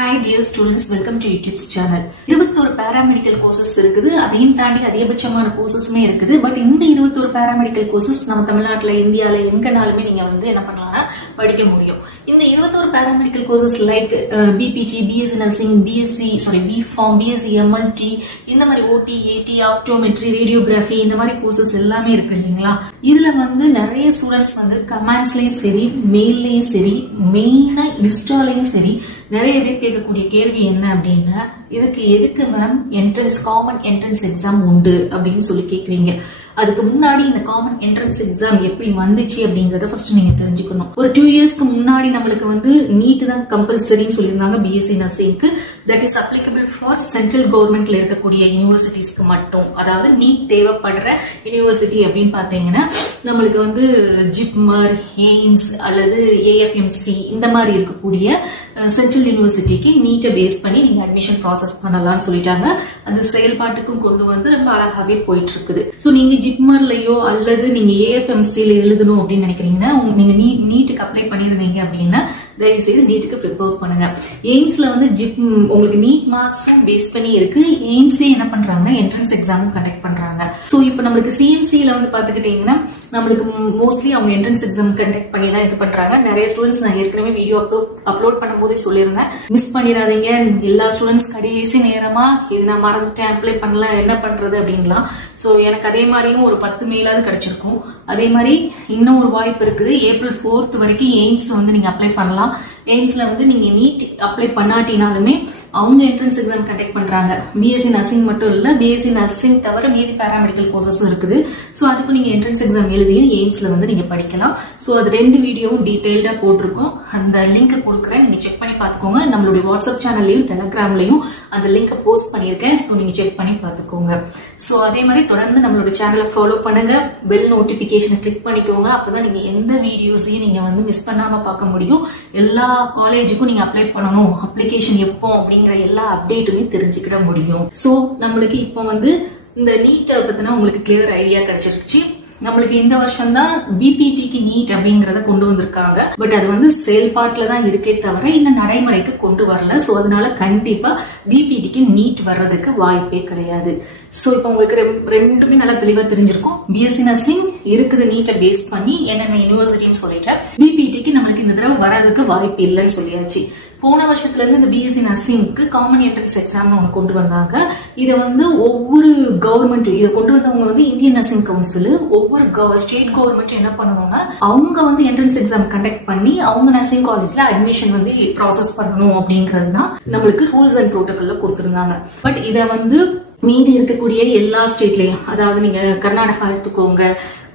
Hi dear students, welcome to YouTube's channel. 21 paramedical courses இருக்குது. அதையும் தாண்டி அதிகபட்சமான கோர்சஸ்மே இருக்குது. பட் இந்த 21 paramedical courses நம்ம தமிழ்நாட்டுல இந்தியால எங்கனாலுமே நீங்க வந்து என்ன பண்ணலாம்னா படிக்க முடியும். இந்த 21 paramedical courses like BPT, BSc Nursing, BPharm, BSc MLT, இந்த மாதிரி OT, AT, Optometry, Radiography இந்த மாதிரி courses எல்லாமே இருக்கு இல்லீங்களா? இதுல வந்து நிறைய ஸ்டூடண்ட்ஸ் வந்து கமெண்ட்ஸ்லயும் சரி, மெயில்லயும் சரி, மெயினா இன்ஸ்டாலயும் சரி நிறைய பேர் கேட்கக்கூடிய கேள்வி என்ன அப்படின்னா இதுக்கு எதுக்கு மேம் காமன் என்ட்ரன்ஸ் எக்ஸாம் உண்டு அப்படின்னு சொல்லி கேக்குறீங்க. அதுக்கு முன்னாடி இந்த காமன் என்ட்ரன்ஸ் எக்ஸாம் எப்படி வந்துச்சு அப்படிங்கறத ஃபர்ஸ்ட் நீங்க தெரிஞ்சுக்கணும். ஒரு 2 இயர்ஸ்க்கு முன்னாடி நம்மளுக்கு வந்து நீட் தான் கம்பல்சரின்னு சொல்லியிருந்தாங்க BSc நர்சிங்க்கு. That is applicable for central கவர்மெண்ட்ல இருக்கக்கூடிய யூனிவர்சிட்டிஸ்க்கு மட்டும். அதாவது நீட் தேவைப்படுற யூனிவர்சிட்டி அப்படின்னு பாத்தீங்கன்னா நம்மளுக்கு வந்து ஜிப்மர், எய்ம்ஸ் அல்லது AFMC இந்த மாதிரி இருக்கக்கூடிய சென்ட்ரல் யூனிவர்சிட்டிக்கு நீட்டை பேஸ் பண்ணி நீங்க அட்மிஷன் ப்ராசஸ் பண்ணலாம்னு சொல்லிட்டாங்க. அந்த செயல்பாட்டுக்கும் கொண்டு வந்து ரொம்ப அழகாவே போயிட்டு இருக்குது. சோ நீங்க ஜிப்மர்லயோ அல்லது நீங்க AFMCல எழுதணும் அப்படின்னு நினைக்கிறீங்கன்னா நீங்க நீட்டுக்கு அப்ளை பண்ணிருந்தீங்க அப்படின்னா தயவு செய்து நீட்டுக்கு ப்ரிப்பேர் பண்ணுங்க. எய்ம்ஸ்ல வந்து உங்களுக்கு நீட் மார்க்ஸும் பேஸ் பண்ணி இருக்கு. எய்ம்ஸே என்ன பண்றாங்கன்னா என்ட்ரன்ஸ் எக்ஸாமும் கண்டக்ட் பண்றாங்க. சோ இப்போ நம்மளுக்கு CMCல வந்து பாத்துக்கிட்டீங்கன்னா நம்மளுக்கு மோஸ்ட்லி அவங்க என்ட்ரன்ஸ் எக்ஸாம் கண்டக்ட் பண்ணி தான் இது பண்றாங்க. நிறைய ஸ்டூடெண்ட்ஸ் நான் ஏற்கனவே வீடியோ அப்லோட் பண்ணும்போதே சொல்லியிருந்தேன், மிஸ் பண்ணிடாதீங்க. எல்லா ஸ்டூடெண்ட்ஸ் கடைசி நேரமா இது நான் மறந்துட்டேன், அப்ளை பண்ணல, என்ன பண்றது அப்படின்லாம். சோ எனக்கு அதே மாதிரியும் ஒரு 10 மெயிலாவது கிடைச்சிருக்கும். அதே மாதிரி இன்னும் ஒரு வாய்ப்பு இருக்குது. April 4th வரைக்கும் எய்ம்ஸ் வந்து நீங்க அப்ளை பண்ணலாம். எய்ம்ஸ்ல வந்து நீங்க நீட் அப்ளை பண்ணாட்டினாலுமே அவங்க என்ட்ரன்ஸ் எக்ஸாம் கண்டக்ட் பண்றாங்க. BSc நர்சிங் மட்டும் இல்ல, BSc நர்சிங் தவிர மீதி பாராமெடிக்கல் கோர்சஸும் இருக்குது. சோ அதுக்கு நீங்க என்ட்ரன்ஸ் எக்ஸாம் எழுதியும் எய்ம்ஸ்ல வந்து நீங்க படிக்கலாம். சோ அது 2 வீடியோவும் டீடைல்டா போட்டிருக்கோம். அந்த லிங்க் கொடுக்குறேன், நீங்க செக் பண்ணி பாத்துக்கோங்க. நம்மளுடைய வாட்ஸ்அப் சேனல்லையும் டெலிகிராம்லயும் அந்த லிங்க் போஸ்ட் பண்ணிருக்கேன். சோ நீங்க செக் பண்ணி பாத்துக்கோங்க. சோ அதே மாதிரி தொடர்ந்து நம்மளோட சேனலை ஃபாலோ பண்ணுங்க, பெல் நோட்டிபிகேஷனை கிளிக் பண்ணிக்கோங்க. அப்பதான் நீங்க எந்த வீடியோஸையும் நீங்க வந்து மிஸ் பண்ணாம பார்க்க முடியும். எல்லா காலேஜுக்கும் நீங்க அப்ளை பண்ணணும், அப்ளிகேஷன் எப்போ அப்படிங்கிற எல்லா அப்டேட்டுமே தெரிஞ்சுக்கிட முடியும். சோ நம்மளுக்கு இப்போ வந்து இந்த நீட்டை பத்தினா உங்களுக்கு கிளியர் ஐடியா கிடைச்சிருச்சு. நம்மளுக்கு இந்த வருஷம் தான் BPTக்கு நீட் அப்படிங்கறத கொண்டு வந்திருக்காங்க. பட் அது வந்து செயல்பாட்டுல தான் இருக்கே தவிர இன்னும் நடைமுறைக்கு கொண்டு வரல. சோ அதனால கண்டிப்பா BPTக்கு நீட் வர்றதுக்கு வாய்ப்பே கிடையாது. சோ இப்ப உங்களுக்கு ரெண்டுமே நல்லா தெளிவா தெரிஞ்சிருக்கும். BSc நர்சிங் இருக்குது நீட்டை பேஸ் பண்ணி என்னென்ன யூனிவர்சிட்டின்னு சொல்லிட்டேன். BPTக்கு நம்மளுக்கு இந்த தடவை வர்றதுக்கு வாய்ப்பு இல்லைன்னு சொல்லியாச்சு. போன வருஷத்துல இருந்து இந்த BSc நர்சிங்க்கு காமன் என்ட்ரன்ஸ் எக்ஸாம் ஒன்று கொண்டு வந்தாங்க. இதை வந்து ஒவ்வொரு கவர்மெண்ட் இதை கொண்டு வந்தவங்க வந்து இந்தியன் நர்சிங் கவுன்சில், ஒவ்வொரு ஸ்டேட் கவர்மெண்ட் என்ன பண்ணணும்னா அவங்க வந்து என்ட்ரன்ஸ் எக்ஸாம் கண்டக்ட் பண்ணி அவங்க நர்சிங் காலேஜ்ல அட்மிஷன் வந்து ப்ராசஸ் பண்ணணும் அப்படிங்கிறது தான் நம்மளுக்கு ரூல்ஸ் அண்ட் ப்ரோட்டோகால்ல கொடுத்துருந்தாங்க. பட் இதை வந்து மீதி இருக்கக்கூடிய எல்லா ஸ்டேட்லயும், அதாவது நீங்க கர்நாடகா எடுத்துக்கோங்க,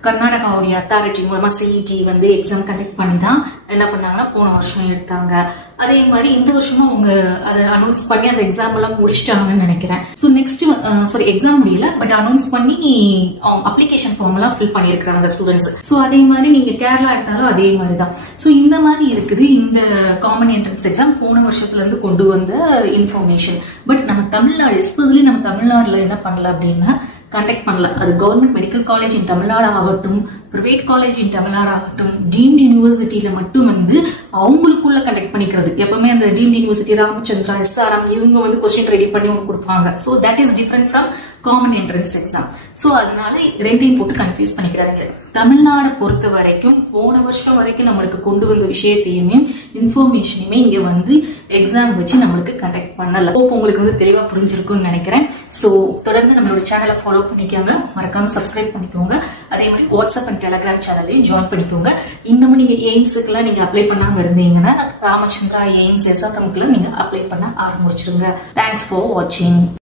கர்நாடகாவுடைய அத்தாரிட்டி மூலமா CET வந்து எக்ஸாம் கண்டக்ட் பண்ணி தான் என்ன பண்ணாங்கன்னா போன வருஷம் எடுத்தாங்க. அதே மாதிரி இந்த வருஷமும் அவங்க அதை அனௌன்ஸ் பண்ணி அந்த எக்ஸாம் எல்லாம் முடிச்சிட்டாங்கன்னு நினைக்கிறேன். சோ நெக்ஸ்ட் எக்ஸாம் முடியல, பட் அனௌன்ஸ் பண்ணி அப்ளிகேஷன் ஃபார்ம் எல்லாம் ஃபில் பண்ணிருக்காங்க ஸ்டூடெண்ட்ஸ். சோ அதே மாதிரி நீங்க கேரளா எடுத்தாலும் அதே மாதிரி தான். சோ இந்த மாதிரி இருக்குது இந்த காமன் என்ட்ரன்ஸ் எக்ஸாம் போன வருஷத்துல இருந்து கொண்டு வந்த இன்ஃபர்மேஷன். பட் நம்ம தமிழ்நாடு, எஸ்பெஷலி நம்ம தமிழ்நாடுல என்ன பண்ணல அப்படின்னா கண்டக்ட் பண்ணல. அது கவர்மெண்ட் மெடிக்கல் காலேஜ் இன் தமிழ்நாடு ஆகட்டும், பிரைவேட் காலேஜ் இன் தமிழ்நாடு ஆகட்டும், டீம்டு யூனிவர்சிட்டியில மட்டும் வந்து அவங்களுக்குள்ள கண்டக்ட் பண்ணிக்கிறது. எப்பவுமே அந்த டீம்டு யூனிவர்சிட்டி ராமச்சந்திரா, SRM இவங்க வந்து கொஸ்டின் ரெடி பண்ணி ஒன்று கொடுப்பாங்க. So that is different from common entrance exam. So அதனால ரெண்டையும் போட்டு கன்ஃபியூஸ் பண்ணிக்கிறாங்க. தமிழ்நாடு பொறுத்த வரைக்கும் போன வருஷம் வரைக்கும் நம்மளுக்கு கொண்டு வந்த விஷயத்தையுமே இன்ஃபர்மேஷனையுமே இங்க வந்து எக்ஸாம் வச்சு நம்மளுக்கு கண்டக்ட் பண்ணல. உங்களுக்கு வந்து தெளிவா புரிஞ்சிருக்கும்னு நினைக்கிறேன். சோ தொடர்ந்து நம்மளோட சேனலை ஃபாலோ பண்ணிக்கோங்க, மறக்காம சப்ஸ்கிரைப் பண்ணிக்கோங்க. அதே மாதிரி வாட்ஸ்அப் அண்ட் டெலிகிராம் சேனலையும் ஜாயின் பண்ணிக்கோங்க. இன்னமும் நீங்க எய்ம்ஸுக்கு எல்லாம் நீங்க அப்ளை பண்ணாம இருந்தீங்கன்னா ராமச்சந்திரா, எய்ம்ஸ், SRMக்கு நீங்க அப்ளை பண்ண ஆரம்பிச்சிருங்க. தேங்க்ஸ் ஃபார் வாட்சிங்.